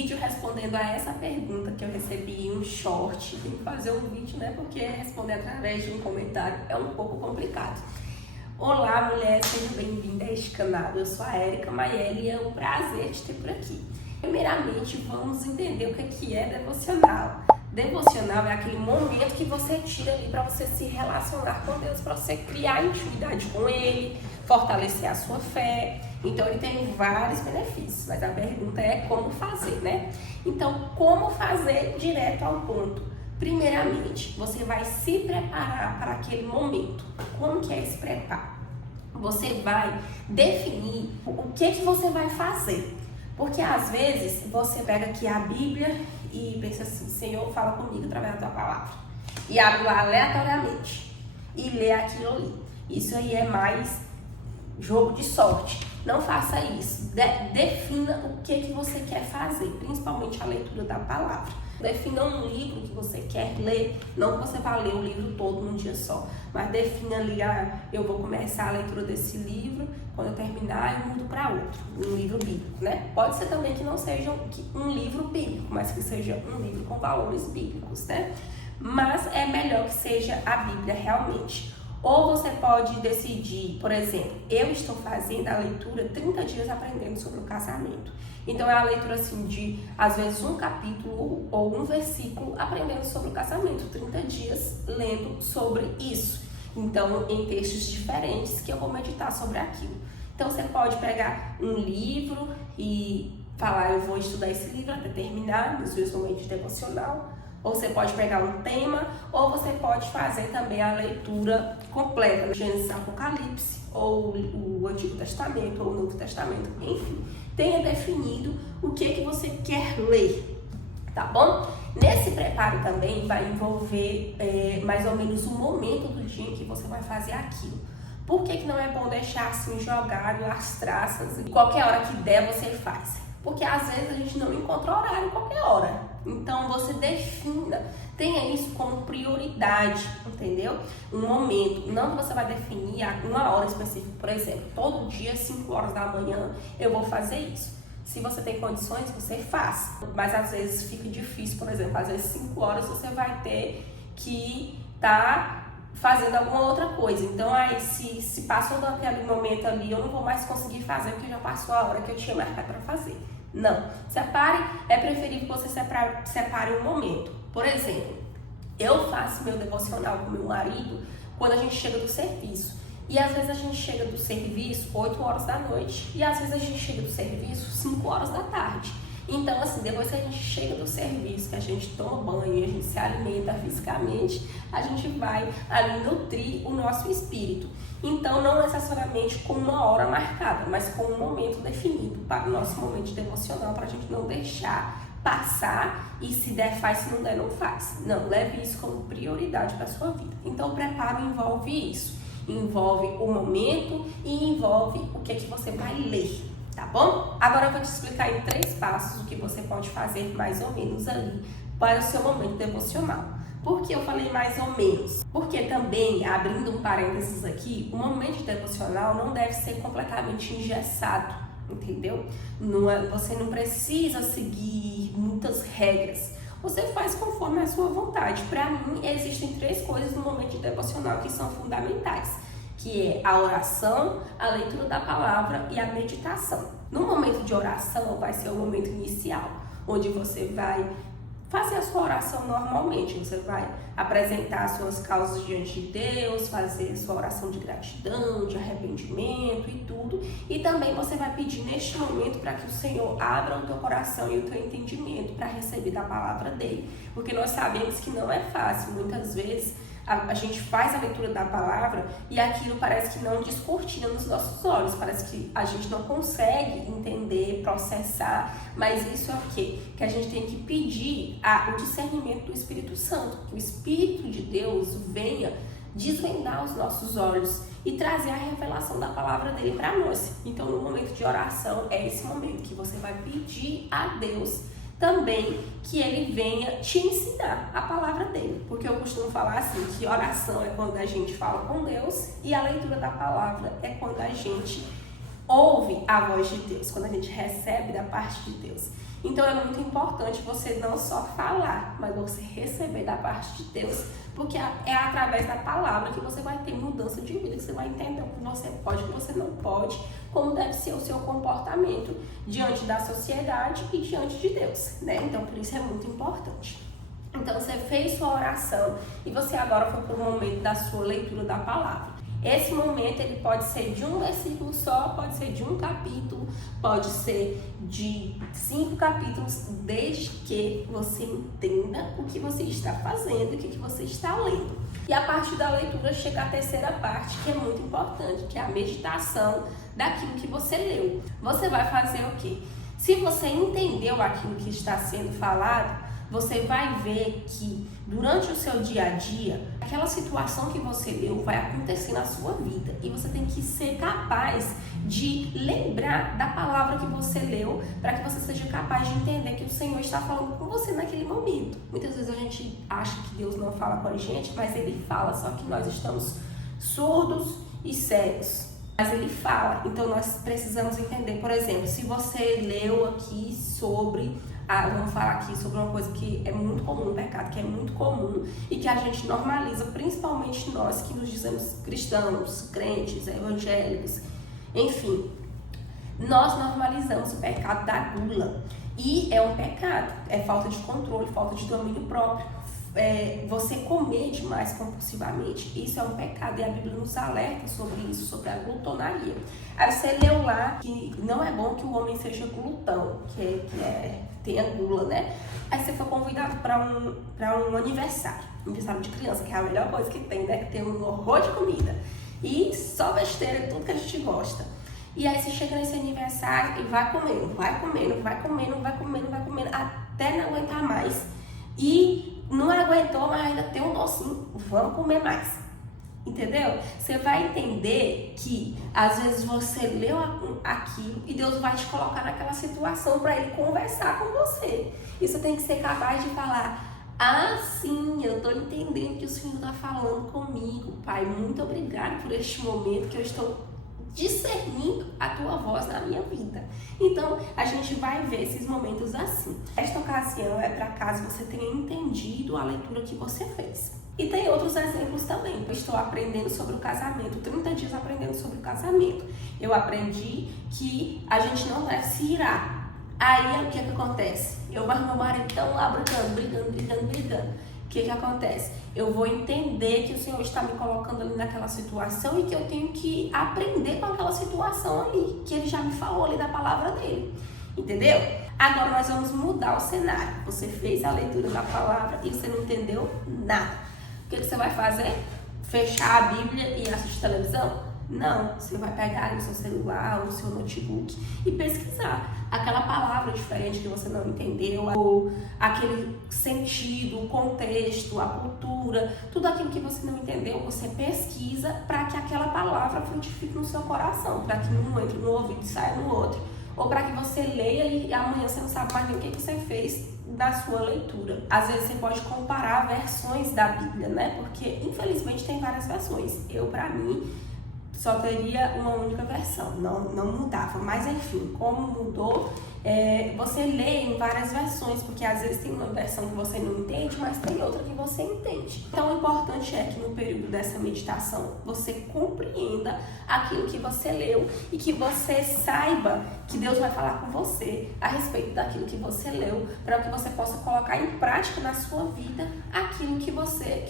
vídeo respondendo a essa pergunta que eu recebi em um short. Tem que fazer um vídeo, né? Porque responder através de um comentário é um pouco complicado. Olá, mulher, seja bem-vinda a este canal. Eu sou a Érica Maielli e é um prazer te ter por aqui. Primeiramente, vamos entender o que é devocional. Devocional é aquele momento que você tira ali para você se relacionar com Deus, para você criar intimidade com Ele, fortalecer a sua fé. Então, ele tem vários benefícios, mas a pergunta é como fazer, né? Então, como fazer direto ao ponto? Primeiramente, você vai se preparar para aquele momento. Como que é esse preparo? Você vai definir o que você vai fazer. Porque às vezes você pega aqui a Bíblia e pensa assim, Senhor, fala comigo através da tua palavra. E abre lá aleatoriamente e lê aquilo ali. Isso aí é mais jogo de sorte. Não faça isso. Defina o que você quer fazer, principalmente a leitura da palavra. Defina um livro que você quer ler, não que você vá ler o livro todo num dia só, mas defina ali, eu vou começar a leitura desse livro, quando eu terminar eu mudo para outro, um livro bíblico, né? Pode ser também que não seja um livro bíblico, mas que seja um livro com valores bíblicos, né? Mas é melhor que seja a Bíblia realmente. Ou você pode decidir, por exemplo, eu estou fazendo a leitura 30 dias aprendendo sobre o casamento. Então é a leitura assim de, às vezes, um capítulo ou um versículo aprendendo sobre o casamento. 30 dias lendo sobre isso. Então, em textos diferentes que eu vou meditar sobre aquilo. Então você pode pegar um livro e falar, eu vou estudar esse livro até terminar, no seu momento devocional. Ou você pode pegar um tema, ou você pode fazer também a leitura completa, Gênesis, Apocalipse, ou o Antigo Testamento, ou o Novo Testamento, enfim. Tenha definido o que você quer ler, tá bom? Nesse preparo também vai envolver mais ou menos o momento do dia em que você vai fazer aquilo. Por que não é bom deixar assim jogado as traças e qualquer hora que der você faz? Porque às vezes a gente não encontra horário qualquer hora. Então você defina, tenha isso como prioridade, entendeu? Um momento, não que você vai definir uma hora específica, por exemplo, todo dia, 5 horas da manhã, eu vou fazer isso. Se você tem condições, você faz. Mas às vezes fica difícil, por exemplo, às vezes 5 horas você vai ter que estar fazendo alguma outra coisa. Então aí se passou daquele momento ali, eu não vou mais conseguir fazer porque já passou a hora que eu tinha marcado para fazer. Não, separe, é preferível que você separe um momento. Por exemplo, eu faço meu devocional com meu marido quando a gente chega do serviço. E às vezes a gente chega do serviço 8 horas da noite e às vezes a gente chega do serviço 5 horas da tarde. Então, assim, depois que a gente chega do serviço, que a gente toma banho, a gente se alimenta fisicamente, a gente vai ali nutrir o nosso espírito. Então, não necessariamente com uma hora marcada, mas com um momento definido para o nosso momento devocional, para a gente não deixar passar e se der faz, se não der não faz. Não, leve isso como prioridade para a sua vida. Então, o preparo envolve isso. Envolve o momento e envolve o que você vai ler. Tá bom? Agora eu vou te explicar em 3 passos o que você pode fazer mais ou menos ali para o seu momento devocional. Por que eu falei mais ou menos? Porque também, abrindo um parênteses aqui, o momento devocional não deve ser completamente engessado, entendeu? Você não precisa seguir muitas regras. Você faz conforme a sua vontade. Para mim, existem 3 coisas no momento devocional que são fundamentais, que é a oração, a leitura da palavra e a meditação. No momento de oração vai ser o momento inicial, onde você vai fazer a sua oração normalmente. Você vai apresentar as suas causas diante de Deus, fazer a sua oração de gratidão, de arrependimento e tudo. E também você vai pedir neste momento para que o Senhor abra o teu coração e o teu entendimento para receber da palavra dele. Porque nós sabemos que não é fácil, muitas vezes a gente faz a leitura da palavra e aquilo parece que não descortina nos nossos olhos, parece que a gente não consegue entender, processar, mas isso é o quê? Que a gente tem que pedir o discernimento do Espírito Santo, que o Espírito de Deus venha desvendar os nossos olhos e trazer a revelação da palavra dele para nós. Então, no momento de oração, é esse momento que você vai pedir a Deus também que ele venha te ensinar a palavra dele. Porque eu costumo falar assim, que oração é quando a gente fala com Deus e a leitura da palavra é quando a gente ouve a voz de Deus, quando a gente recebe da parte de Deus. Então é muito importante você não só falar, mas você receber da parte de Deus, porque é através da palavra que você vai ter mudança de vida, que você vai entender o que você pode, o que você não pode, como deve ser o seu comportamento diante da sociedade e diante de Deus, né? Então por isso é muito importante. Então você fez sua oração e você agora foi para o momento da sua leitura da palavra. Esse momento ele pode ser de um versículo só, pode ser de um capítulo, pode ser de 5 capítulos, desde que você entenda o que você está fazendo, o que você está lendo. E a partir da leitura chega a terceira parte, que é muito importante, que é a meditação daquilo que você leu. Você vai fazer o quê? Se você entendeu aquilo que está sendo falado, você vai ver que durante o seu dia a dia, aquela situação que você leu vai acontecer na sua vida. E você tem que ser capaz de lembrar da palavra que você leu, para que você seja capaz de entender que o Senhor está falando com você naquele momento. Muitas vezes a gente acha que Deus não fala com a gente, mas Ele fala, só que nós estamos surdos e cegos. Mas Ele fala, então nós precisamos entender. Por exemplo, se você leu aqui sobre... vamos falar aqui sobre uma coisa que é muito comum, um pecado que é muito comum e que a gente normaliza, principalmente nós que nos dizemos cristãos, crentes, evangélicos, enfim. Nós normalizamos o pecado da gula e é um pecado, é falta de controle, falta de domínio próprio. Você comer demais compulsivamente, isso é um pecado e a Bíblia nos alerta sobre isso, sobre a glutonaria. Aí você leu lá que não é bom que o homem seja glutão, tenha gula, né? Aí você foi convidado para um aniversário de criança, que é a melhor coisa que tem, né? Que tem um horror de comida e só besteira, tudo que a gente gosta. E aí você chega nesse aniversário e vai comendo, até não aguentar mais. E não aguentou, mas ainda tem um docinho, vamos comer mais. Entendeu? Você vai entender que às vezes você leu aquilo e Deus vai te colocar naquela situação para Ele conversar com você. E você tem que ser capaz de falar: ah, sim, eu estou entendendo que o Senhor está falando comigo, Pai. Muito obrigado por este momento que eu estou discernindo a tua voz na minha vida. Então a gente vai ver esses momentos assim. Esta ocasião é para caso você tenha entendido a leitura que você fez. E tem outros exemplos também. Eu estou aprendendo sobre o casamento, 30 dias aprendendo sobre o casamento. Eu aprendi que a gente não deve se irar. Aí o que acontece? Eu vejo meu marido tão lá brigando. O que acontece? Eu vou entender que o Senhor está me colocando ali naquela situação e que eu tenho que aprender com aquela situação ali, que Ele já me falou ali da palavra dele. Entendeu? Agora nós vamos mudar o cenário. Você fez a leitura da palavra e você não entendeu nada. O que você vai fazer? Fechar a Bíblia e assistir televisão? Não, você vai pegar o seu celular, o seu notebook e pesquisar aquela palavra diferente que você não entendeu, ou aquele sentido, o contexto, a cultura, tudo aquilo que você não entendeu, você pesquisa para que aquela palavra frutifique no seu coração, para que um entre no ouvido e saia no outro, ou para que você leia e amanhã você não sabe mais nem o que você fez da sua leitura. Às vezes você pode comparar versões da Bíblia, né? Porque infelizmente tem várias versões. Para mim, só teria uma única versão, não mudava. Mas enfim, como mudou, você lê em várias versões, porque às vezes tem uma versão que você não entende, mas tem outra que você entende. Então o importante é que no período dessa meditação você compreenda aquilo que você leu e que você saiba que Deus vai falar com você a respeito daquilo que você leu, para que você possa colocar em prática na sua vida aquilo que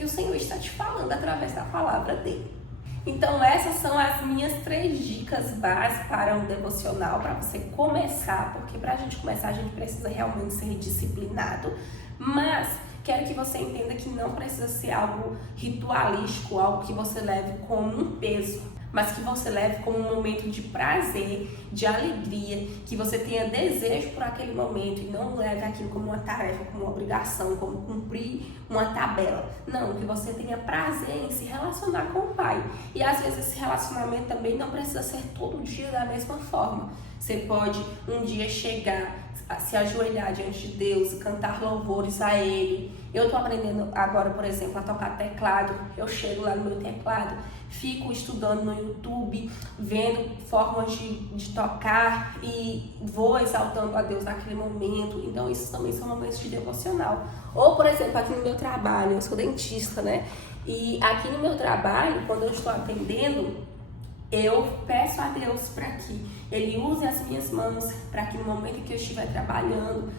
o Senhor está te falando através da palavra dele. Então essas são as minhas 3 dicas básicas para um devocional, para você começar, porque para a gente começar a gente precisa realmente ser disciplinado, mas quero que você entenda que não precisa ser algo ritualístico, algo que você leve como um peso, mas que você leve como um momento de prazer, de alegria, que você tenha desejo por aquele momento e não leve aquilo como uma tarefa, como uma obrigação, como cumprir uma tabela. Não, que você tenha prazer em se relacionar com o Pai. E às vezes esse relacionamento também não precisa ser todo dia da mesma forma. Você pode um dia chegar se ajoelhar diante de Deus, cantar louvores a Ele. Eu estou aprendendo agora, por exemplo, a tocar teclado. Eu chego lá no meu teclado, fico estudando no YouTube, vendo formas de tocar e vou exaltando a Deus naquele momento. Então, isso também são momentos de devocional. Ou, por exemplo, aqui no meu trabalho, eu sou dentista, né? E aqui no meu trabalho, quando eu estou atendendo, eu peço a Deus para que Ele use as minhas mãos, para que no momento em que eu estiver trabalhando,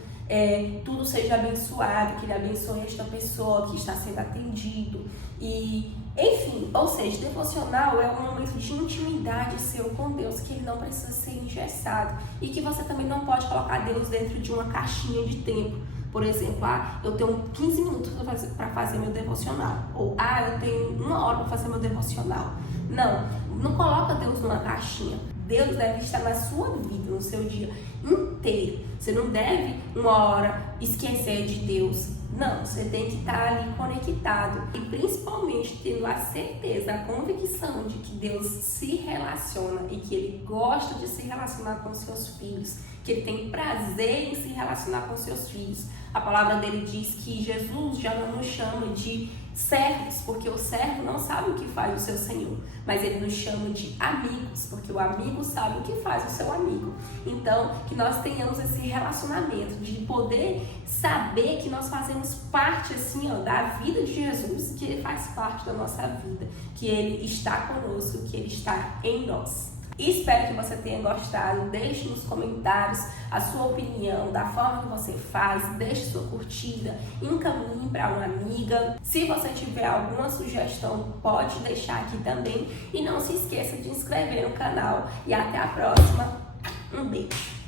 tudo seja abençoado, que Ele abençoe esta pessoa que está sendo atendido. E, enfim, ou seja, devocional é um momento de intimidade seu com Deus, que ele não precisa ser engessado. E que você também não pode colocar Deus dentro de uma caixinha de tempo. Por exemplo, eu tenho 15 minutos para fazer meu devocional. Ou, eu tenho 1 hora para fazer meu devocional. Não coloca Deus numa caixinha. Deus deve estar na sua vida, no seu dia inteiro. Você não deve 1 hora esquecer de Deus. Não, você tem que estar ali conectado. E principalmente tendo a certeza, a convicção de que Deus se relaciona e que Ele gosta de se relacionar com seus filhos. Que Ele tem prazer em se relacionar com seus filhos. A palavra dele diz que Jesus já não nos chama de servos, porque o servo não sabe o que faz o seu senhor, mas ele nos chama de amigos, porque o amigo sabe o que faz o seu amigo. Então, que nós tenhamos esse relacionamento de poder saber que nós fazemos parte assim, da vida de Jesus, que ele faz parte da nossa vida, que ele está conosco, que ele está em nós. Espero que você tenha gostado. Deixe nos comentários a sua opinião, da forma que você faz, deixe sua curtida, encaminhe para uma amiga. Se você tiver alguma sugestão, pode deixar aqui também. E não se esqueça de inscrever no canal. E até a próxima. Um beijo!